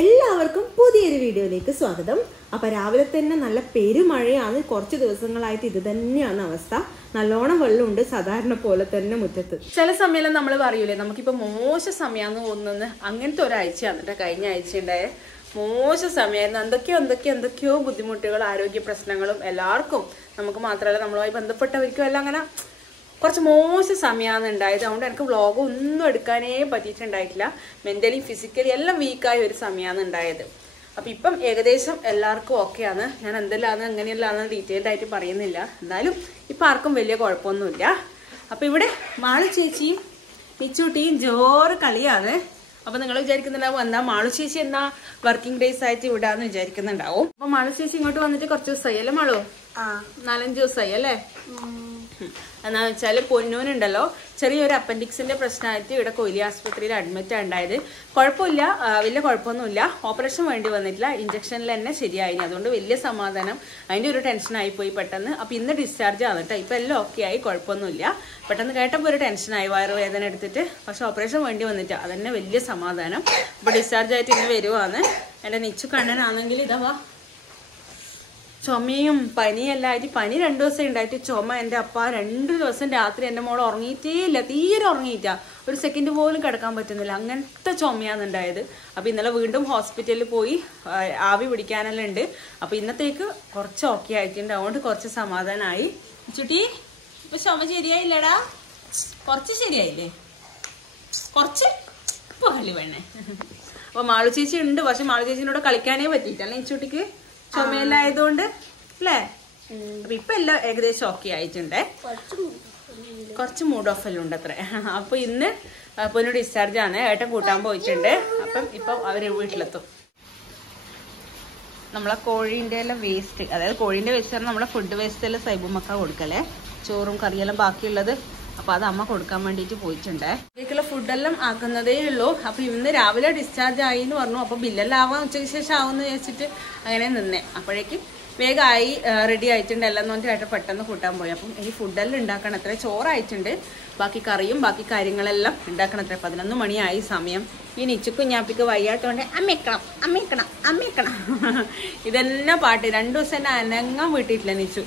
എല്ലാവർക്കും പുതിയൊരു വീഡിയോയിലേക്ക് സ്വാഗതം. അപ്പോൾ രാവിലെ തന്നെ നല്ല പെരുമഴയാണ്. കുറച്ച് ദിവസങ്ങളായിട്ട് ഇത് തന്നെയാണ് അവസ്ഥ. നല്ലോണം വെള്ളമുണ്ട് സാധാരണ പോലെ തന്നെ മുറ്റത്ത്. ചില സമയം നമ്മൾ പറയൂലേ നമുക്കിപ്പോൾ മോശ സമയമാണെന്ന് തോന്നുന്നത്. അങ്ങനത്തെ ഒരാഴ്ചയാണ് കഴിഞ്ഞ ആഴ്ച ഉണ്ടായ മോശ സമയമായിരുന്നു. എന്തൊക്കെയോ ബുദ്ധിമുട്ടുകൾ, ആരോഗ്യ പ്രശ്നങ്ങളും എല്ലാവർക്കും, നമുക്ക് മാത്രമല്ല നമ്മളുമായി ബന്ധപ്പെട്ടവർക്കും എല്ലാം അങ്ങനെ കുറച്ച് മോശ സമയമാണ് ഉണ്ടായത്. അതുകൊണ്ട് എനിക്ക് വ്ളോഗ് ഒന്നും എടുക്കാനേ പറ്റിയിട്ടുണ്ടായിട്ടില്ല. മെൻ്റലി ഫിസിക്കലി എല്ലാം വീക്കായ ഒരു സമയമാണ് ഉണ്ടായത്. അപ്പം ഇപ്പം ഏകദേശം എല്ലാവർക്കും ഓക്കെയാണ്. ഞാൻ എന്തെല്ലാന്ന് എങ്ങനെയല്ലാന്ന് ഡീറ്റെയിൽഡ് ആയിട്ട് പറയുന്നില്ല. എന്നാലും ഇപ്പം ആർക്കും വലിയ കുഴപ്പമൊന്നുമില്ല. അപ്പം ഇവിടെ മാളു ചേച്ചിയും മിച്ചൂട്ടിയും ജോറ് കളിയാണ്. അപ്പം നിങ്ങൾ വിചാരിക്കുന്നുണ്ടാവും എന്നാ മാളു ചേച്ചി എന്നാ വർക്കിംഗ് ഡേയ്സ് ആയിട്ട് വിടാന്ന് വിചാരിക്കുന്നുണ്ടാവും. അപ്പം മാളു ചേച്ചി ഇങ്ങോട്ട് വന്നിട്ട് കുറച്ച് ദിവസമായി അല്ലേ മാളു? 4-5 ദിവസമായി അല്ലേ? എന്നാന്ന് വെച്ചാൽ പൊന്നൂനുണ്ടല്ലോ ചെറിയൊരു അപ്പൻഡിക്സിന്റെ പ്രശ്നമായിട്ട് ഇവിടെ കൊയിലി ആശുപത്രിയിൽ അഡ്മിറ്റ് ഉണ്ടായത്. കുഴപ്പമില്ല, വലിയ കുഴപ്പമൊന്നുമില്ല. ഓപ്പറേഷൻ വേണ്ടി വന്നിട്ടില്ല, ഇഞ്ചക്ഷനിൽ തന്നെ ശരിയായിന്. അതുകൊണ്ട് വലിയ സമാധാനം. അതിൻ്റെ ഒരു ടെൻഷനായി പോയി പെട്ടെന്ന്. അപ്പം ഇന്ന് ഡിസ്ചാർജ് ആണ് കേട്ടോ. ഇപ്പം എല്ലാം ഓക്കെ ആയി, കുഴപ്പമൊന്നുമില്ല. പെട്ടെന്ന് കേട്ടപ്പോൾ ഒരു ടെൻഷനായി, വയറുവേദന എടുത്തിട്ട്. പക്ഷെ ഓപ്പറേഷൻ വേണ്ടി വന്നിട്ട് അതന്നെ വലിയ സമാധാനം. അപ്പോൾ ഡിസ്ചാർജ് ആയിട്ട് ഇന്ന് വരുവാണ്. എൻ്റെ നിച്ചു കണ്ണനാണെങ്കിൽ ഇതാ ചുമയും പനിയെല്ലാം ആയിട്ട്, പനി 2 ദിവസം ഉണ്ടായിട്ട് ചുമ. എൻ്റെ അപ്പ 2 ദിവസം രാത്രി എൻ്റെ മോൾ ഉറങ്ങിയിട്ടേ ഇല്ല, തീരെ ഉറങ്ങിയിട്ടാ. ഒരു സെക്കൻഡ് പോലും കിടക്കാൻ പറ്റുന്നില്ല. അങ്ങനത്തെ ചുമയാണ് ഉണ്ടായത്. അപ്പം ഇന്നലെ വീണ്ടും ഹോസ്പിറ്റലിൽ പോയി ആവി പിടിക്കാനെല്ലാം ഉണ്ട്. അപ്പം ഇന്നത്തേക്ക് കുറച്ച് ഓക്കെ ആയിട്ടുണ്ട്. അതുകൊണ്ട് കുറച്ച് സമാധാനമായി. ചുട്ടി ഇപ്പൊ ചുമ ശരിയായില്ലടാ? കുറച്ച് ശരിയായില്ലേ? കുറച്ച് പള്ളി വേണേ. അപ്പൊ മാളു ചേച്ചി ഉണ്ട്, പക്ഷെ മാളു ചേച്ചിനോട് കളിക്കാനേ പറ്റിയിട്ടല്ലേ ഈ ചുട്ടിക്ക് ചുമയിലായതുകൊണ്ട് അല്ലേ? അപ്പൊ ഇപ്പൊ എല്ലാം ഏകദേശം ഓക്കെ ആയിട്ടുണ്ട്. കുറച്ച് മൂഡ് ഓഫ് എല്ലാം ഉണ്ട് അത്ര. അപ്പൊ ഇന്ന് പൊന്നു ഡിസ്ചാർജ് ആണ്. ഏട്ടൻ കൂട്ടാൻ പോയിട്ടുണ്ട്. അപ്പം ഇപ്പൊ അവര് വീട്ടിലെത്തും. നമ്മളെ കോഴീൻ്റെ എല്ലാം വേസ്റ്റ്, അതായത് കോഴീൻ്റെ വേസ്റ്റ് പറഞ്ഞാൽ നമ്മളെ ഫുഡ് വേസ്റ്റ് എല്ലാം സൈബുമക്ക കൊടുക്കല്ലേ, ചോറും കറിയെല്ലാം ബാക്കിയുള്ളത്. അപ്പൊ അത് അമ്മ കൊടുക്കാൻ വേണ്ടിയിട്ട് പോയിട്ടുണ്ട്. ഇതിലേക്കുള്ള ഫുഡെല്ലാം ആക്കുന്നതേ ഉള്ളൂ. അപ്പൊ ഇന്ന് രാവിലെ ഡിസ്ചാർജ് ആയി എന്ന് പറഞ്ഞു. അപ്പൊ ബില്ലെല്ലാം ആവാൻ ഉച്ചയ്ക്ക് ശേഷം ആവുമെന്ന് വിചാരിച്ചിട്ട് അങ്ങനെ നിന്നേ. അപ്പോഴേക്കും വേഗമായി റെഡി ആയിട്ടുണ്ട് എല്ലാം എന്ന് പറഞ്ഞിട്ട് പെട്ടെന്ന് കൂട്ടാൻ പോയി. അപ്പം ഈ ഫുഡെല്ലാം ഉണ്ടാക്കണം. അത്ര ചോറായിട്ടുണ്ട്, ബാക്കി കറിയും ബാക്കി കാര്യങ്ങളെല്ലാം ഉണ്ടാക്കണം. അത്ര 11 മണിയായി സമയം. ഈ നിച്ചുക്കും ഞാപ്പിക്ക് വയ്യാത്തോണ്ട് അമ്മയ്ക്കണം ഇതന്നെ പാട്ട്. 2 ദിവസം തന്നെ അനങ്ങാൻ വീട്ടിട്ടില്ല നിച്ചു.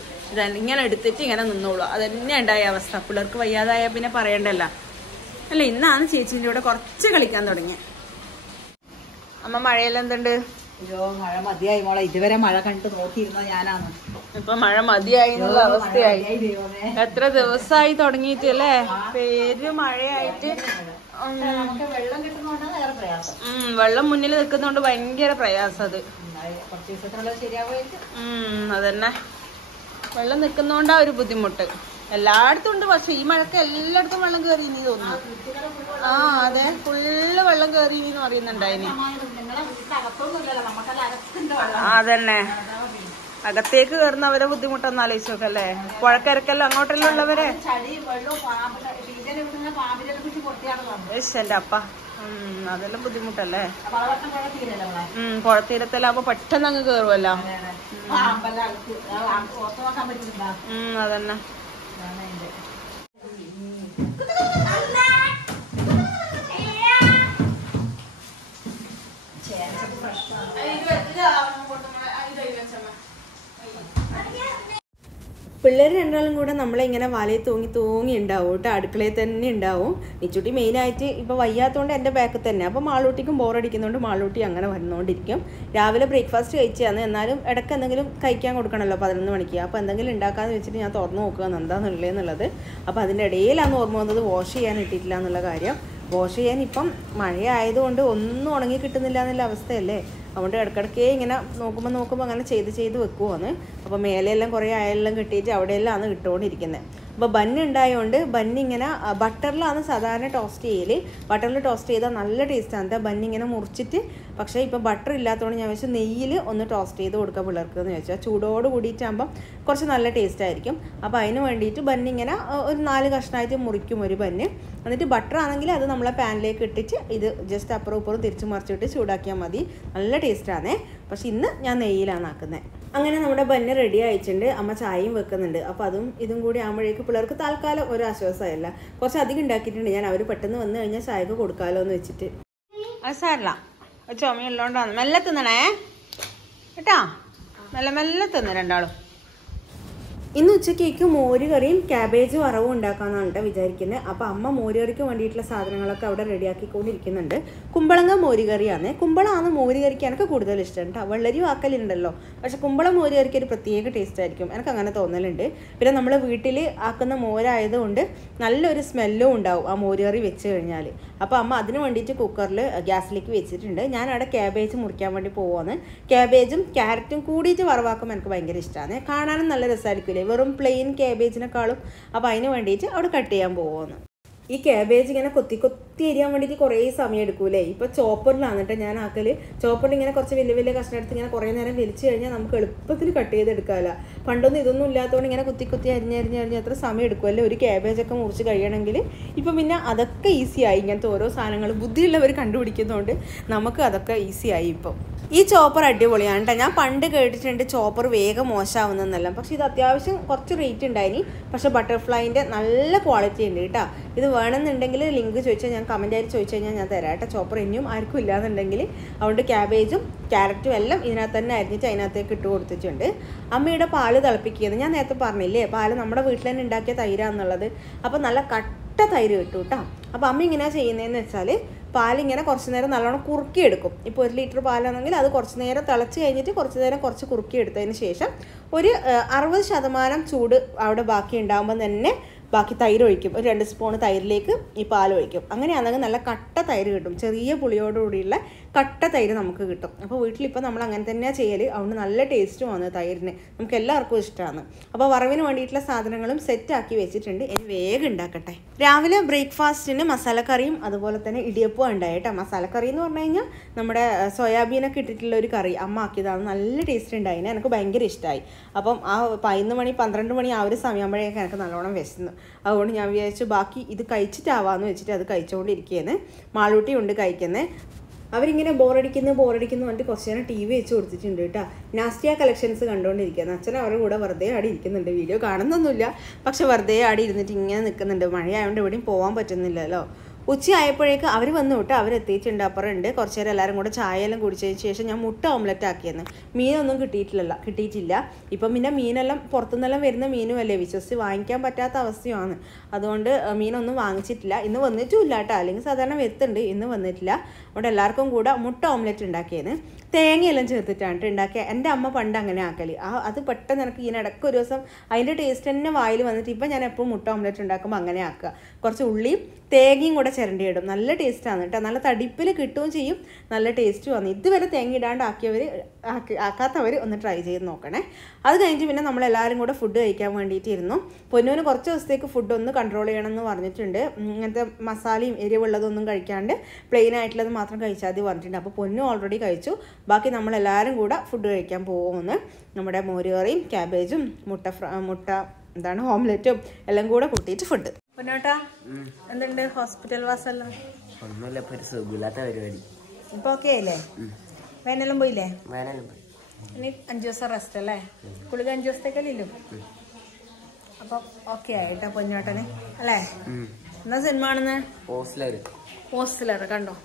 ഇങ്ങനെ എടുത്തിട്ട് ഇങ്ങനെ നിന്നോളൂ. അതന്നെ ഉണ്ടായ അവസ്ഥ. പിള്ളേർക്ക് വയ്യാതായ പിന്നെ പറയണ്ടല്ല അല്ല. ഇന്നാണ് ചേച്ചീൻ്റെ കൂടെ കുറച്ച് കളിക്കാൻ തുടങ്ങി. അമ്മ മഴയെല്ലാം എന്തുണ്ട്? അയ്യോ, മഴ മതിയായി മോളെ. ഇതുവരെ മഴ കണ്ടു നോക്കിയിരുന്ന ഞാനാണ്. ഇപ്പൊ മഴ മതിയായി എന്നുള്ള അവസ്ഥയായി. എത്ര ദിവസമായി തുടങ്ങിയിട്ട് അല്ലേ? പേര് മഴയായിട്ട് വെള്ളം കിട്ടുന്നോണ്ടാണ് ഏറെ പ്രയാസം. വെള്ളം മുന്നിൽ നിൽക്കുന്നോണ്ട് ഭയങ്കര പ്രയാസം. അത് കുറച്ച് ദിവസത്തിനുള്ള ശരിയാവുമായിരിക്കും. അതന്നെ, വെള്ളം നിൽക്കുന്നോണ്ടാ ഒരു ബുദ്ധിമുട്ട്. എല്ലായിടത്തും ഉണ്ട്, പക്ഷെ ഈ മഴക്ക് എല്ലായിടത്തും വെള്ളം കയറി നീ തോന്നുന്നു. അതെ, ഫുള്ള് വെള്ളം കയറി എന്ന് പറയുന്നുണ്ടായിന്. അതന്നെ, അകത്തേക്ക് കയറുന്നവരെ ബുദ്ധിമുട്ടൊന്നും ആലോചിച്ച് നോക്കല്ലേ. പുഴക്കരക്കെല്ലാം അങ്ങോട്ടെല്ലാം ഉള്ളവരെ. എന്റെ അപ്പ അതെല്ലാം ബുദ്ധിമുട്ടല്ലേ. പുഴത്തീരത്തെല്ലാവുമ്പോ പെട്ടെന്ന് അങ്ങ് കേറുമല്ലോ. അതന്നെ. പിള്ളേർ രണ്ടാളും കൂടെ നമ്മളെ ഇങ്ങനെ വലയിൽ തൂങ്ങി ഉണ്ടാവും കേട്ടോ. അടുക്കളയിൽ തന്നെ ഉണ്ടാവും. നിച്ചുട്ടി മെയിനായിട്ട് ഇപ്പോൾ വയ്യാത്തതുകൊണ്ട് എൻ്റെ ബാക്കിൽ തന്നെ. അപ്പോൾ മാളൂട്ടിക്കും ബോറടിക്കുന്നതുകൊണ്ട് മാളൂട്ടി അങ്ങനെ വന്നുകൊണ്ടിരിക്കും. രാവിലെ ബ്രേക്ക്ഫാസ്റ്റ് കഴിച്ചാണ്, എന്നാലും ഇടയ്ക്ക് എന്തെങ്കിലും കഴിക്കാൻ കൊടുക്കണമല്ലോ 11 മണിക്ക്. അപ്പോൾ എന്തെങ്കിലും ഉണ്ടാക്കാമെന്ന് വെച്ചിട്ട് ഞാൻ തുറന്നു നോക്കുകയാണ് എന്താണെന്നുള്ളത്. അപ്പോൾ അതിൻ്റെ ഇടയിലാണ് ഓർമ്മ വന്നത് വാഷ് ചെയ്യാൻ ഇട്ടിട്ടില്ല എന്നുള്ള കാര്യം. വാഷ് ചെയ്യാൻ ഇപ്പം മഴയായതുകൊണ്ട് ഒന്നും ഉണങ്ങി കിട്ടുന്നില്ല എന്നുള്ള അവസ്ഥയല്ലേ. അതുകൊണ്ട് ഇടയ്ക്കിടയ്ക്കേ ഇങ്ങനെ നോക്കുമ്പോൾ അങ്ങനെ ചെയ്ത് വെക്കുവാണ്. അപ്പോൾ മേലെയെല്ലാം കുറേ അയലെല്ലാം കെട്ടിയിട്ട് അവിടെയെല്ലാം ഇട്ടുകൊണ്ടിരിക്കുന്നത്. അപ്പോൾ ബന്ന് ഉണ്ടായതുകൊണ്ട് ബന്നിങ്ങനെ ബട്ടറിലാണ് സാധാരണ ടോസ്റ്റ് ചെയ്യൽ. ബട്ടറിൽ ടോസ്റ്റ് ചെയ്താൽ നല്ല ടേസ്റ്റാണ്. എന്താ ബന്നിങ്ങനെ മുറിച്ചിട്ട്. പക്ഷേ ഇപ്പോൾ ബട്ടർ ഇല്ലാത്തതുകൊണ്ട് ഞാൻ വെച്ചാൽ നെയ്യിൽ ഒന്ന് ടോസ്റ്റ് ചെയ്ത് കൊടുക്കാം പിള്ളേർക്ക് എന്ന് വെച്ചാൽ. ചൂടോട് കൂടിയിട്ടാകുമ്പം കുറച്ച് നല്ല ടേസ്റ്റ് ആയിരിക്കും. അപ്പോൾ അതിന് വേണ്ടിയിട്ട് ബന്നിങ്ങനെ ഒരു 4 കഷ്ണമായിട്ട് മുറിക്കും ഒരു ബന്ന്. എന്നിട്ട് ബട്ടർ ആണെങ്കിൽ അത് നമ്മളെ പാനിലേക്ക് ഇട്ടിട്ട് ഇത് ജസ്റ്റ് അപ്പുറം ഇപ്പുറം തിരിച്ച് മറിച്ചിട്ട് ചൂടാക്കിയാൽ മതി. നല്ല ടേസ്റ്റാണേ. പക്ഷെ ഇന്ന് ഞാൻ നെയ്യിലാണ് ആക്കുന്നത്. അങ്ങനെ നമ്മുടെ ബന്ന് റെഡി ആയിട്ടുണ്ട്. അമ്മ ചായയും വെക്കുന്നുണ്ട്. അപ്പോൾ അതും ഇതും കൂടി ആകുമ്പോഴേക്ക് പിള്ളേർക്ക് തൽക്കാലം ഒരു ആശ്വാസമായല്ല. കുറച്ച് അധികം ഉണ്ടാക്കിയിട്ടുണ്ട് ഞാൻ. അവർ പെട്ടെന്ന് വന്നു കഴിഞ്ഞാൽ ചായക്ക് കൊടുക്കാമല്ലോ എന്ന് വെച്ചിട്ട്. അത് സാരല്ല, ചുമയുള്ളതുകൊണ്ടാണ്. മെല്ലെ തിന്നണേ കേട്ടാ, മെല്ലെ തിന്ന് രണ്ടാളും. ഇന്ന് ഉച്ചക്കേക്ക് മോര് കറിയും ക്യാബേജ് വറവും ഉണ്ടാക്കാമെന്നാണ് കേട്ടോ വിചാരിക്കുന്നത്. അപ്പോൾ അമ്മ മോര് കറിക്ക് വേണ്ടിയിട്ടുള്ള സാധനങ്ങളൊക്കെ അവിടെ റെഡിയാക്കിക്കൊണ്ടിരിക്കുന്നുണ്ട്. കുമ്പളങ്ങ മോര് കറിയാണ്. കുമ്പളമാണ് മോര് കറിക്ക് എനിക്ക് കൂടുതൽ ഇഷ്ടം കേട്ടോ. വെള്ളരി വാക്കലുണ്ടല്ലോ, പക്ഷെ കുമ്പളം മോര് കറിക്ക് ഒരു പ്രത്യേക ടേസ്റ്റ് ആയിരിക്കും, എനിക്ക് അങ്ങനെ തോന്നലുണ്ട്. പിന്നെ നമ്മൾ വീട്ടിൽ ആക്കുന്ന മോരായതുകൊണ്ട് നല്ലൊരു സ്മെല്ലും ഉണ്ടാവും ആ മോര് കറി വെച്ച് കഴിഞ്ഞാൽ. അപ്പോൾ അമ്മ അതിന് വേണ്ടിയിട്ട് കുക്കറിൽ ഗ്യാസിലേക്ക് വെച്ചിട്ടുണ്ട്. ഞാൻ അവിടെ ക്യാബേജ് മുറിക്കാൻ വേണ്ടി പോവാണ്. ക്യാബേജും ക്യാരറ്റും കൂടിയിട്ട് വറവാക്കുമ്പോൾ എനിക്ക് ഭയങ്കര ഇഷ്ടമാണ്. കാണാനും നല്ല രസമായിരിക്കില്ലേ, വെറും പ്ലെയിൻ ക്യാബേജിനെക്കാളും. അപ്പോൾ അതിന് വേണ്ടിയിട്ട് അവിടെ കട്ട് ചെയ്യാൻ പോകുന്നു. ഈ ക്യാബേജ് ഇങ്ങനെ കൊത്തി കൊത്തി എരിയാൻ വേണ്ടിയിട്ട് കുറേ സമയം എടുക്കൂലേ. ഇപ്പോൾ ചോപ്പറിലാണ് കേട്ടോ ഞാൻ ആക്കൽ. ചോപ്പറിൽ ഇങ്ങനെ കുറച്ച് വലിയ വലിയ കഷ്ണം എടുത്ത് ഇങ്ങനെ കുറേ നേരം വലിച്ചു കഴിഞ്ഞാൽ നമുക്ക് എളുപ്പത്തിൽ കട്ട് ചെയ്തെടുക്കാമല്ലോ. പണ്ടൊന്നും ഇതൊന്നും ഇല്ലാത്തതുകൊണ്ട് ഇങ്ങനെ കുത്തി കുത്തി അരിഞ്ഞ് അത്ര സമയം എടുക്കുമല്ലോ ഒരു ക്യാബേജൊക്കെ മുറിച്ച് കഴിയണമെങ്കിൽ. ഇപ്പം പിന്നെ അതൊക്കെ ഈസിയായി. ഇങ്ങനത്തെ ഓരോ സാധനങ്ങൾ ബുദ്ധിയുള്ളവർ കണ്ടുപിടിക്കുന്നതുകൊണ്ട് നമുക്ക് അതൊക്കെ ഈസിയായി. ഇപ്പം ഈ ചോപ്പർ അടിപൊളിയാണ് കേട്ടോ. ഞാൻ പണ്ട് കേട്ടിട്ടുണ്ട് ചോപ്പർ വേഗം മോശമാവുന്നതെന്നല്ല, പക്ഷേ ഇത് അത്യാവശ്യം കുറച്ച് റേറ്റ് ഉണ്ടായിനി. പക്ഷേ ബട്ടർഫ്ലൈൻ്റെ നല്ല ക്വാളിറ്റി ഉണ്ട് കേട്ടോ. ഇത് വേണമെന്നുണ്ടെങ്കിൽ ലിങ്ക് ചോദിച്ചാൽ ഞാൻ കമൻറ്റായിട്ട് ചോദിച്ചു കഴിഞ്ഞാൽ ഞാൻ തരാം കേട്ടോ. ചോപ്പർ ഇനിയും ആർക്കും ഇല്ലാന്നുണ്ടെങ്കിൽ. അതുകൊണ്ട് ക്യാബേജും ക്യാരറ്റും എല്ലാം ഇതിനകത്ത് തന്നെ അരിഞ്ഞിട്ട് അതിനകത്തേക്ക് ഇട്ട് കൊടുത്തിട്ടുണ്ട്. അമ്മയുടെ പാല് തിളപ്പിക്കുന്നത് ഞാൻ നേരത്തെ പറഞ്ഞില്ലേ, പാല് നമ്മുടെ വീട്ടിൽ തന്നെ ഉണ്ടാക്കിയ തൈരാന്നുള്ളത്. അപ്പോൾ നല്ല കട്ട തൈര് കിട്ടും കേട്ടോ. അപ്പോൾ അമ്മ ഇങ്ങനെയാണ് ചെയ്യുന്നതെന്ന് വെച്ചാൽ പാലിങ്ങനെ കുറച്ച് നേരം നല്ലോണം കുറുക്കിയെടുക്കും. ഇപ്പോൾ 1 ലിറ്റർ പാലാണെങ്കിൽ അത് കുറച്ച് നേരം തിളച്ച് കഴിഞ്ഞിട്ട് കുറച്ച് നേരം കുറച്ച് കുറുക്കിയെടുത്തതിന് ശേഷം ഒരു 60% ചൂട് അവിടെ ബാക്കി ഉണ്ടാകുമ്പോൾ തന്നെ ബാക്കി തൈര് ഒഴിക്കും. ഒരു 2 സ്പൂൺ തൈരിലേക്ക് ഈ പാൽ ഒഴിക്കും. അങ്ങനെയാണെങ്കിൽ നല്ല കട്ട തൈര് കിട്ടും. ചെറിയ പുളിയോടുകൂടിയുള്ള കട്ട തൈര് നമുക്ക് കിട്ടും. അപ്പോൾ വീട്ടിലിപ്പോൾ നമ്മൾ അങ്ങനെ തന്നെയാണ് ചെയ്യൽ. അതുകൊണ്ട് നല്ല ടേസ്റ്റും ആണ് തൈരിന്. നമുക്ക് എല്ലാവർക്കും ഇഷ്ടമാണ്. അപ്പോൾ വറവിന് വേണ്ടിയിട്ടുള്ള സാധനങ്ങളും സെറ്റാക്കി വെച്ചിട്ടുണ്ട്. ഇനി വേഗം ഉണ്ടാക്കട്ടെ. രാവിലെ ബ്രേക്ക്ഫാസ്റ്റിന് മസാലക്കറിയും അതുപോലെ തന്നെ ഇടിയപ്പവും ഉണ്ടായി കേട്ടോ. മസാലക്കറി എന്ന് പറഞ്ഞു കഴിഞ്ഞാൽ നമ്മുടെ സോയാബീനൊക്കെ ഇട്ടിട്ടുള്ള ഒരു കറി അമ്മ ആക്കിയതാണ്. നല്ല ടേസ്റ്റ് ഉണ്ടായിന്, എനിക്ക് ഭയങ്കര ഇഷ്ടമായി. അപ്പം ആ 11 മണി 12 മണി ആ ഒരു സമയമാകുമ്പോഴേക്കും എനിക്ക് നല്ലോണം വിശന്നു. അതുകൊണ്ട് ഞാൻ വിചാരിച്ചു ബാക്കി ഇത് കഴിച്ചിട്ടാവാമെന്ന് വെച്ചിട്ട് അത് കഴിച്ചുകൊണ്ടിരിക്കുകയാണ്. മാളൂട്ടി ഉണ്ട് കഴിക്കുന്നത്. അവരിങ്ങനെ ബോറടിക്കുന്നു പറഞ്ഞിട്ട് കുറച്ച് നേരം TV വെച്ച് കൊടുത്തിട്ടുണ്ട് കേട്ടോ. നാസ്റ്റിയ കളക്ഷൻസ് കണ്ടുകൊണ്ടിരിക്കുകയാണ്. അച്ഛൻ അവരുടെ കൂടെ വെറുതെ ആടി ഇരിക്കുന്നുണ്ട്. വീഡിയോ കാണുന്നൊന്നുമില്ല, പക്ഷെ വെറുതെ ആടി ഇരുന്നിട്ട് ഇങ്ങനെ നിൽക്കുന്നുണ്ട്. മഴയായതുകൊണ്ട് എവിടെയും പോകാൻ പറ്റുന്നില്ലല്ലോ. ഉച്ചയായപ്പോഴേക്ക് അവർ വന്നു കേട്ടോ. അവരെത്തിയിട്ടുണ്ട്. അപ്പുറമുണ്ട്. കുറച്ച് നേരം എല്ലാവരും കൂടെ ചായയെല്ലാം കുടിച്ചതിന് ശേഷം ഞാൻ മുട്ട ഓംലെറ്റ് ആക്കിയെന്ന്. മീനൊന്നും കിട്ടിയിട്ടില്ല. ഇപ്പം പിന്നെ മീനെല്ലാം പുറത്തുനിന്നെല്ലാം വരുന്ന മീനും അല്ലേ, വിശ്വസിച്ച് വാങ്ങിക്കാൻ പറ്റാത്ത അവസ്ഥയാണ്. അതുകൊണ്ട് മീനൊന്നും വാങ്ങിച്ചിട്ടില്ല. ഇന്ന് വന്നിട്ടുമില്ല കേട്ടോ. അല്ലെങ്കിൽ സാധാരണ വരുത്തുണ്ട്, ഇന്ന് വന്നിട്ടില്ല. അവിടെ എല്ലാവർക്കും കൂടെ മുട്ട ഓംലെറ്റ് ഉണ്ടാക്കിയെന്ന്. തേങ്ങയെല്ലാം ചേർത്തിട്ടാണ് ഉണ്ടാക്കിയ. എൻ്റെ അമ്മ പണ്ട് അങ്ങനെ ആക്കൽ. അത് പെട്ടെന്ന് എനിക്ക് ഇതിനിടയ്ക്ക് ഒരു ദിവസം അതിൻ്റെ ടേസ്റ്റ് തന്നെ വായിൽ വന്നിട്ട് ഇപ്പം ഞാൻ എപ്പോഴും മുട്ട ഓംലെറ്റ് ഉണ്ടാക്കുമ്പോൾ അങ്ങനെ ആക്കുക. കുറച്ച് ഉള്ളിയും തേങ്ങയും കൂടെ ചിരണ്ടി ഇടും. നല്ല ടേസ്റ്റാണ് കേട്ടോ. നല്ല തടിപ്പിൽ കിട്ടുകയും ചെയ്യും, നല്ല ടേസ്റ്റുമാണ്. ഇതുവരെ തേങ്ങ ഇടാണ്ട് ആക്കാത്തവർ ഒന്ന് ട്രൈ ചെയ്ത് നോക്കണേ. അത് കഴിഞ്ഞിട്ട് പിന്നെ നമ്മളെല്ലാവരും കൂടെ ഫുഡ് കഴിക്കാൻ വേണ്ടിയിട്ടിരുന്നു. പൊന്നൂന് കുറച്ച് ദിവസത്തേക്ക് ഫുഡ് ഒന്ന് കൺട്രോൾ ചെയ്യണമെന്ന് പറഞ്ഞിട്ടുണ്ട്. ഇങ്ങനത്തെ മസാലയും എരിവുള്ളതൊന്നും കഴിക്കാണ്ട് പ്ലെയിൻ ആയിട്ടുള്ളത് മാത്രം കഴിച്ചാൽ മതി പറഞ്ഞിട്ടുണ്ട്. അപ്പോൾ പൊന്നു ഓൾറെഡി കഴിച്ചു. ബാക്കി നമ്മളെല്ലാവരും കൂടെ ഫുഡ് കഴിക്കാൻ പോകുമെന്ന്. നമ്മുടെ മോരുകറിയും ക്യാബേജും മുട്ട എന്താണ് ഓംലെറ്റും എല്ലാം കൂടെ കൂട്ടിയിട്ട് ഫുഡ്. പൊന്നോട്ടാ എന്തുണ്ട് ഹോസ്പിറ്റൽ വാസെല്ലാം? ഒന്നുമില്ല, ഇപ്പൊ ഒരു സുഖമില്ലാത്ത പരിപാടി. ഇപ്പൊ ഓക്കെ ആയില്ലേ? വേനെല്ലാം പോയില്ലേ? വേനെല്ലാം പോയി. ഇനി 5 ദിവസം റെസ്റ്റ് അല്ലേ? കുളിക 5 ദിവസത്തേക്കല്ലോ. അപ്പൊ ഓക്കെ ആയിട്ടോ പൊന്നോട്ടന് അല്ലേ? എന്നാ സിനിമ ആണെന്ന് ഓസ്ലർ കണ്ടോ?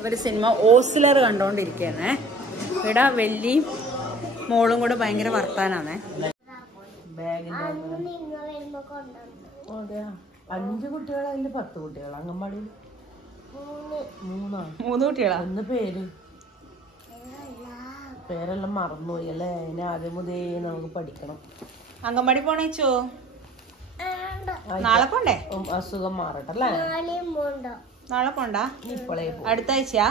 അവര് സിനിമ ഓസ്ലർ കണ്ടോണ്ടിരിക്കണേ. ഇവിടെ വലിയ മോളും കൂടെ ഭയങ്കര വർത്താനാണേ. 5 കുട്ടികളോ അതിന്റെ 10 കുട്ടികളോ? അംഗൻവാടി 3 കുട്ടികളാ. ഒന്ന് പേരെല്ലാം മറന്നുപോയി അല്ലേ? അതിന് ആദ്യം മുതേ നമുക്ക് പഠിക്കണം. അംഗൻവാടി പോണേച്ചോ? നാളെ പോണ്ടേ? അസുഖം മാറട്ടെ അല്ലേ? നാളെ പോണ്ടാ? ഇപ്പോഴേ അടുത്ത ആഴ്ചയാ?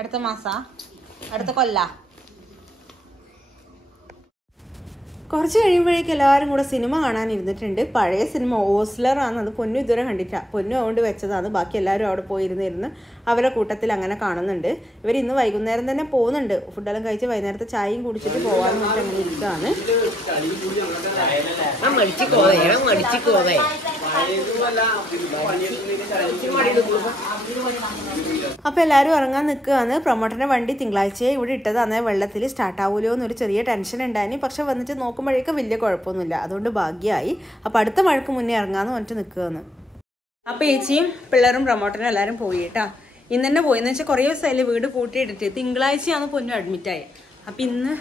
അടുത്ത മാസാ? അടുത്ത കൊല്ലാ? കുറച്ച് കഴിയുമ്പോഴേക്കും എല്ലാവരും കൂടെ സിനിമ കാണാനിരുന്നിട്ടുണ്ട്. പഴയ സിനിമ ഓസ്ലർ ആണ്. അത് പൊന്നു ഇതുവരെ കണ്ടിട്ടാ. പൊന്നു അതുകൊണ്ട് വെച്ചതാണ്. ബാക്കി എല്ലാവരും അവിടെ പോയിരുന്നിരുന്ന് അവരുടെ കൂട്ടത്തിൽ അങ്ങനെ കാണുന്നുണ്ട്. ഇവർ ഇന്ന് വൈകുന്നേരം തന്നെ പോകുന്നുണ്ട്. ഫുഡെല്ലാം കഴിച്ച് വൈകുന്നേരത്തെ ചായയും കുടിച്ചിട്ട് പോകാൻ വേണ്ടി അങ്ങനെ ഇരിക്കുകയാണ്. അപ്പോൾ എല്ലാവരും ഇറങ്ങാൻ നിൽക്കുകയാണ്. പ്രൊമോട്ടറിൻ്റെ വണ്ടി തിങ്കളാഴ്ചയെ ഇവിടെ ഇട്ടത്. അന്നേ വെള്ളത്തിൽ സ്റ്റാർട്ട് ആവുമല്ലോ എന്നൊരു ചെറിയ ടെൻഷൻ ഉണ്ടായിരുന്നു. പക്ഷെ വന്നിട്ട് നോക്കുമ്പോഴേക്കും വലിയ കുഴപ്പമൊന്നുമില്ല. അതുകൊണ്ട് ഭാഗ്യമായി. അപ്പോൾ അടുത്ത മഴക്ക് മുന്നേ ഇറങ്ങാമെന്ന് പറഞ്ഞിട്ട് നിൽക്കുകയാണ്. അപ്പോൾ ചേച്ചിയും പിള്ളേരും പ്രൊമോട്ടറിനും എല്ലാവരും പോയി കേട്ടോ. ഇന്ന് തന്നെ പോയി. എന്ന് വെച്ചാൽ കുറേ ദിവസമായില്ലേ വീട് പൂട്ടിയിട്ടിട്ട്. തിങ്കളാഴ്ചയാണ് പൊന്നു അഡ്മിറ്റായി. അപ്പം ഇന്ന്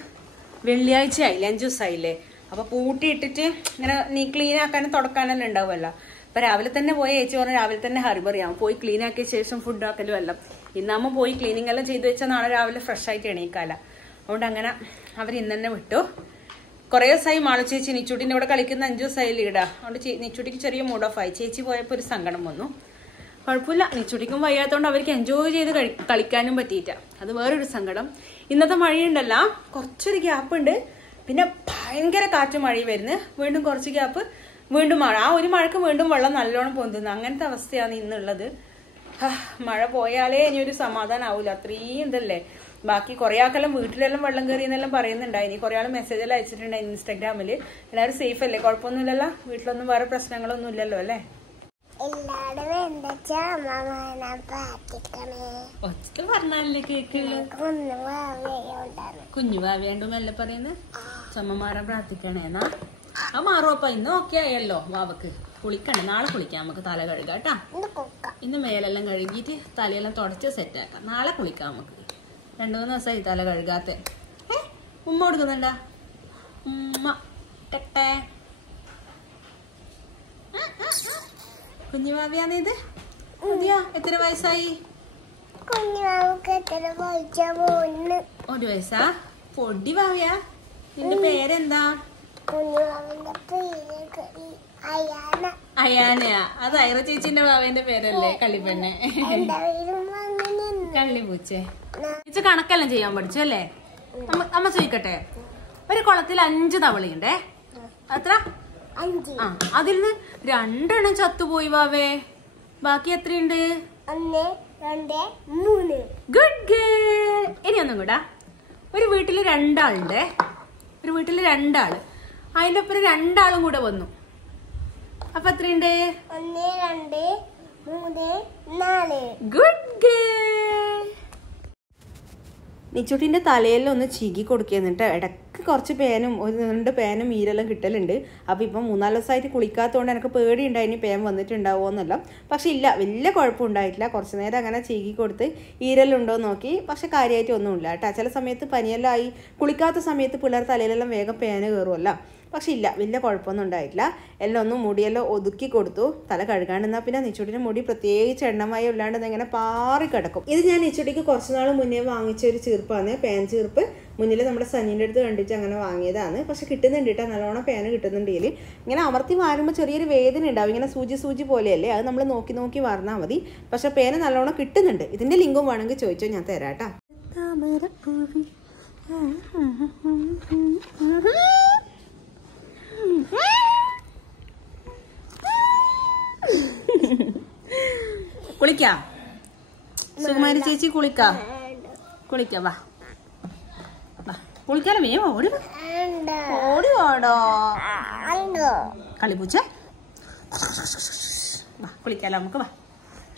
വെള്ളിയാഴ്ച ആയില്ലേ, 5 ദിവസമായില്ലേ. അപ്പോൾ പൂട്ടിയിട്ടിട്ട് ഇങ്ങനെ നീ ക്ലീൻ ആക്കാനും തുടക്കാനെല്ലാം ഉണ്ടാവുമല്ലോ. അപ്പം രാവിലെ തന്നെ പോയി ചേച്ചി പറഞ്ഞാൽ രാവിലെ തന്നെ ഹറിബറിയാവും പോയി ക്ലീൻ ആക്കിയ ശേഷം ഫുഡ് ആക്കലും എല്ലാം. ഇന്നാകുമ്പോൾ പോയി ക്ലീനിങ് എല്ലാം ചെയ്ത് വെച്ചാൽ നാളെ രാവിലെ ഫ്രഷ് ആയിട്ട് എണീക്കാല. അതുകൊണ്ട് അങ്ങനെ അവർ ഇന്ന് തന്നെ വിട്ടു. കുറേ ദിവസമായി മാളു ചേച്ചി നിച്ചൂട്ടിൻ്റെ ഇവിടെ കളിക്കുന്ന 5 ദിവസമായി ലീഡാ. അതുകൊണ്ട് നിച്ചൂട്ടിക്ക് ചെറിയ മൂഡ് ഓഫ് ആയി. ചേച്ചി പോയപ്പോൾ ഒരു സങ്കടം വന്നു. കുഴപ്പമില്ല, നിച്ചൂട്ടിക്കും വയ്യാത്തതുകൊണ്ട് അവർക്ക് എൻജോയ് ചെയ്ത് കളിക്കാനും പറ്റിയിട്ട. അത് വേറൊരു സങ്കടം. ഇന്നത്തെ മഴയുണ്ടല്ല, കുറച്ചൊരു ഗ്യാപ്പ് ഉണ്ട്. പിന്നെ ഭയങ്കര കാറ്റും മഴയും വരുന്നു. വീണ്ടും കുറച്ച് ഗ്യാപ്പ്, വീണ്ടും മഴ. ആ ഒരു മഴക്ക് വീണ്ടും വെള്ളം നല്ലോണം പൊന്തുന്നു. അങ്ങനത്തെ അവസ്ഥയാണ് ഇന്നുള്ളത്. മഴ പോയാലേ ഇനിയൊരു സമാധാനം ആവൂല. അത്രയും ഇതല്ലേ. ബാക്കി കുറെ ആൾക്കെല്ലാം വീട്ടിലെല്ലാം വെള്ളം കയറിയെന്നെല്ലാം പറയുന്നുണ്ടായി. ഇനി കുറെ ആൾ മെസ്സേജെല്ലാം അയച്ചിട്ടുണ്ടായി ഇൻസ്റ്റാഗ്രാമിൽ. എല്ലാവരും സേഫ് അല്ലേ? കുഴപ്പമൊന്നുമില്ലല്ലോ? വീട്ടിലൊന്നും വേറെ പ്രശ്നങ്ങളൊന്നും ഇല്ലല്ലോ അല്ലേ? പറഞ്ഞാലേ കേക്കുള്ളൂ. കുഞ്ഞു ഭാവിയാണ്ടെന്നല്ലേ പറയുന്നത്. ചമ്മമാരെ പ്രാർത്ഥിക്കണേന്നാ. ആ മാറുവപ്പ ഇന്ന് ഓക്കെ ആയല്ലോ. വാവക്ക് കുളിക്കണ്ടേ? നാളെ കുളിക്കാം നമുക്ക്. തല കഴുകാട്ടാ. ഇന്ന് മേലെല്ലാം കഴുകിയിട്ട് തലയെല്ലാം തുടച്ച് സെറ്റാക്കാം. നാളെ കുളിക്കാം നമുക്ക്. 2-3 ദിവസമായി തല കഴുകാത്ത. ഉമ്മ കൊടുക്കുന്നുണ്ടാ? ഉമ്മ ടെട്ടേ. കുഞ്ഞു ഭാവിയാന്ന് ഇത്? മതിയാ? എത്ര വയസ്സായി? 1 വയസ്സാ? പൊടി ഭാവിയാ? നിന്റെ പേരെന്താ? അയാനയാ? അത് ഐറ ചേച്ചിന്റെ ഭാവേന്റെ പേരല്ലേ? കള്ളിപ്പെണ്ണെ, കള്ളിപ്പൂച്ചേ. ചേച്ചി കണക്കെല്ലാം ചെയ്യാൻ പഠിച്ചു അല്ലേ? അമ്മ ചോദിക്കട്ടെ, ഒരു കുളത്തിൽ 5 തവളയുണ്ടേ. എത്ര? 5. ആ, അതിൽ നിന്ന് 2 എണ്ണം ചത്തുപോയി വാവേ. ബാക്കി എത്രയുണ്ട്? 1, 2, 3. Good girl. ഇനി ഒന്നും കൂടാ. ഒരു വീട്ടില് 2 ആളുണ്ടേ. ഒരു വീട്ടില് 2 ആള്. അതിന്റെ ഒപ്പം 2 ആളും കൂടെ വന്നു. അപ്പൊ എത്രയുണ്ട്? 1, 2, 3, 4. Good girl. നിച്ചൂട്ടിൻ്റെ തലയെല്ലാം ഒന്ന് ചീകി കൊടുക്കുന്നുണ്ട്. ഇടയ്ക്ക് കുറച്ച് പേനും 1-2 പേനും ഈരെല്ലാം കിട്ടലുണ്ട്. അപ്പോൾ ഇപ്പം 4 ദിവസമായിട്ട് കുളിക്കാത്തതുകൊണ്ട് എനിക്ക് പേടിയുണ്ടായി ഇനി പേൻ വന്നിട്ടുണ്ടാവുമോ എന്നെല്ലാം. പക്ഷെ ഇല്ല, വലിയ കുഴപ്പമുണ്ടായിട്ടില്ല. കുറച്ച് നേരം അങ്ങനെ ചീകി കൊടുത്ത് ഈരെല്ലാം ഉണ്ടോ നോക്കി. പക്ഷെ കാര്യമായിട്ട് ഒന്നുമില്ല കേട്ടോ. ചില സമയത്ത് പനിയെല്ലാം ആയി കുളിക്കാത്ത സമയത്ത് പിള്ളേർ തലയിലെല്ലാം വേഗം പേന് കയറുമല്ലോ. പക്ഷെ ഇല്ല, വലിയ കുഴപ്പമൊന്നും ഉണ്ടായിട്ടില്ല. എല്ലാം ഒന്ന് മുടിയെല്ലാം ഒതുക്കി കൊടുത്തു. തല കഴുകാണ്ടെന്നാൽ പിന്നെ നിച്ചൂട്ടിൻ്റെ മുടി പ്രത്യേകിച്ച് എണ്ണമായി ഇല്ലാണ്ട് ഇങ്ങനെ പാറി കിടക്കും. ഇത് ഞാൻ നിച്ചൂട്ടിക്ക് കുറച്ച് നാൾ മുന്നേ വാങ്ങിച്ച ഒരു ചീർപ്പാണ്, പേൻ ചീർപ്പ്. മുന്നിൽ നമ്മുടെ സഞ്ഞിൻ്റെ അടുത്ത് കണ്ടിട്ട് അങ്ങനെ വാങ്ങിയതാണ്. പക്ഷെ കിട്ടുന്നുണ്ട് കേട്ടോ, നല്ലോണം പേന് കിട്ടുന്നുണ്ട്. ഇതിൽ ഇങ്ങനെ അമർത്തി വാരുമ്പോൾ ചെറിയൊരു വേദന ഉണ്ടാവും. ഇങ്ങനെ സൂചി പോലെയല്ലേ, അത് നമ്മൾ നോക്കി വാർന്നാൽ മതി. പക്ഷെ പേന് നല്ലോണം കിട്ടുന്നുണ്ട്. ഇതിൻ്റെ ലിങ്കും വേണമെങ്കിൽ ചോദിച്ചോ, ഞാൻ തരാം കേട്ടോ. കുളിക്കാ സുകുമാരി ചേച്ചി? കുളിക്കാ വാ കുളിക്കാനും വേഗം ഓടി വാടോ കളിപ്പൂച്ച. വാ കുളിക്കാലോ നമുക്ക്. വാ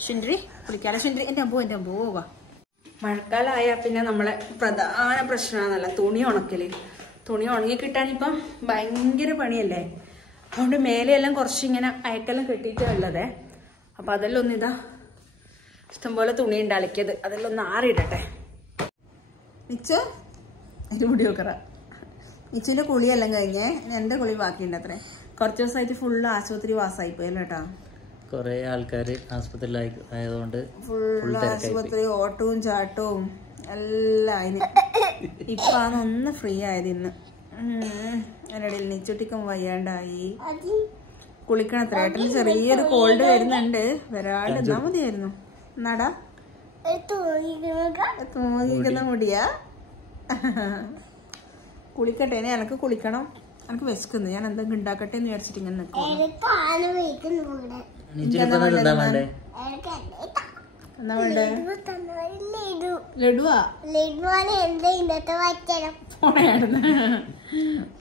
ശുന്ദ്രി കുളിക്കാലോ. ശുന്ദ്രി എൻ്റെ അമ്പോ വാ. മഴക്കാലമായാൽ പിന്നെ നമ്മളെ പ്രധാന പ്രശ്നമാണല്ലോ തുണി ഉണക്കല്. തുണി ഉണങ്ങി കിട്ടാനിപ്പം ഭയങ്കര പണിയല്ലേ. അതുകൊണ്ട് മേലെയെല്ലാം കുറച്ചിങ്ങനെ അയക്കെല്ലാം കെട്ടിയിട്ടാണ് ഉള്ളത്. അപ്പം അതെല്ലാം ഒന്ന് ഇതാ ഇഷ്ടംപോലെ തുണി ഉണ്ട് അലക്കിയത്. അതെല്ലാം ഒന്ന് ആറിയിടട്ടെ. നിച്ചു അതിൽ മുടി വെക്കറ. നിച്ചുവിൻ്റെ കുളിയെല്ലാം കഴിഞ്ഞേ. എൻ്റെ കുളി ബാക്കിയുണ്ട് അത്രേ. കുറച്ച് ദിവസമായിട്ട് ഫുള്ള് ആശുപത്രി വാസമായിപ്പോയല്ലോ കേട്ടോ. കുറെ ആൾക്കാർ ആശുപത്രിയിലായി ആയതുകൊണ്ട് ഫുള്ള് ആശുപത്രി ഓട്ടവും ചാട്ടവും എല്ലാം അതിന്. ഇപ്പാണ് ഒന്ന് ഫ്രീ ആയത് ഇന്ന്. അതിനിടയിൽ നിച്ചുട്ടിക്കും വയ്യാണ്ടായി. കുളിക്കണത്ര. ഏട്ടന് ചെറിയൊരു കോൾഡ് വരുന്നുണ്ട്. വരാണ്ടെന്നാ മതിയായിരുന്നു. എന്നാടാ തൂങ്ങിക്കുന്ന മുടിയാ? കുളിക്കട്ടെ. ഇനി എനക്ക് കുളിക്കണം. എനിക്ക് വിശക്കുന്നു. ഞാൻ എന്തെങ്കിലും ഉണ്ടാക്കട്ടെ എന്ന് വിചാരിച്ചിട്ട് ഇങ്ങനെ നിൽക്കും. എന്നാ വേണ്ടേ? ലഡുവാ?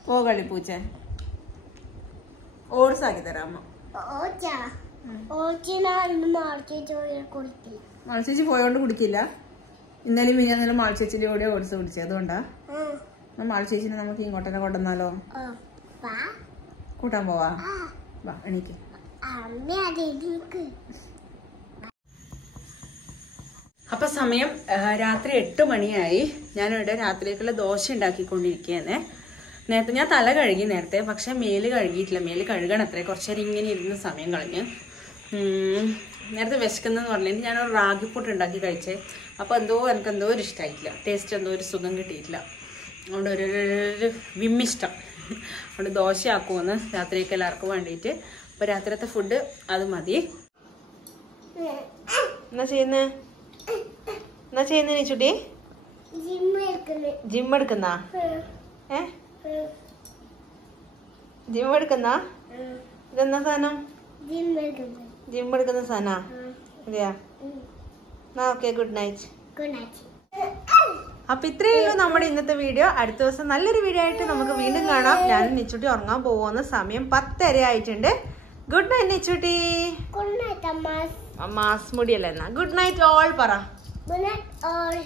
പോ കളിപ്പൂച്ച. ഓട്സ് ആക്കി തരാം അമ്മ. മാൾച്ചേച്ചി പോയോണ്ട് കുടിക്കില്ല. ഇന്നലെ മിനിഞ്ഞാന്നേരം മാൾച്ചേച്ചിന്റെ കൂടെ ഓട്സ് കുടിച്ചത്. അതുകൊണ്ടാ മാൾച്ചേച്ചിനെ നമുക്ക് ഇങ്ങോട്ടെന്നെ കൊണ്ടുവന്നാലോ? കൂട്ടാൻ പോവാ? വാ എണീക്ക്. അപ്പൊ സമയം രാത്രി 8 മണിയായി. ഞാനിവിടെ രാത്രിയേക്കുള്ള ദോശ ഉണ്ടാക്കിക്കൊണ്ടിരിക്കുകയാണ്. നേരത്തെ ഞാൻ തല കഴുകി നേരത്തെ, പക്ഷെ മേല് കഴുകിയിട്ടില്ല. മേല് കഴുകണം അത്രേ. കുറച്ചേരം ഇങ്ങനെ ഇരുന്ന് സമയം കളഞ്ഞ്. നേരത്തെ വിശക്കുന്നെന്ന് പറഞ്ഞിട്ട് ഞാനൊരു റാഗിപ്പൊട്ട് ഉണ്ടാക്കി കഴിച്ചേ. അപ്പോൾ എനിക്ക് എന്തോ ഒരു ഇഷ്ടമായിട്ടില്ല. ടേസ്റ്റ് എന്തോ ഒരു സുഖം കിട്ടിയിട്ടില്ല. അതുകൊണ്ട് ഒരു വിമ്മിഷ്ടം. അതുകൊണ്ട് ദോശ ആക്കുമെന്ന് രാത്രിയൊക്കെ എല്ലാവർക്കും വേണ്ടിയിട്ട്. അപ്പോൾ രാത്രിയത്തെ ഫുഡ് അത് മതി. എന്നാ ചെയ്യുന്നേ നീച്ചുട്ടി? ജിം എടുക്കുന്ന ജിം എടുക്കുന്ന ഇതെന്നാ സാധനം? ജിം എടുക്കുന്ന സാധനാ? അതെയാ? എന്നാ ഓക്കെ, ഗുഡ് നൈറ്റ്. അപ്പൊ ഇത്രയേ ഉള്ളൂ നമ്മുടെ ഇന്നത്തെ വീഡിയോ. അടുത്ത ദിവസം നല്ലൊരു വീഡിയോ ആയിട്ട് നമുക്ക് വീണ്ടും കാണാം. ഞാനും നിച്ചുട്ടി ഉറങ്ങാൻ പോകുന്ന സമയം 10:30 ആയിട്ടുണ്ട്. ഗുഡ് നൈറ്റ് നിച്ചുട്ടി. ഗുഡ് നൈറ്റ് അമ്മാസ് മുടിയല്ല എന്നാ. ഗുഡ് നൈറ്റ് ഓൾ പറ. Good night all.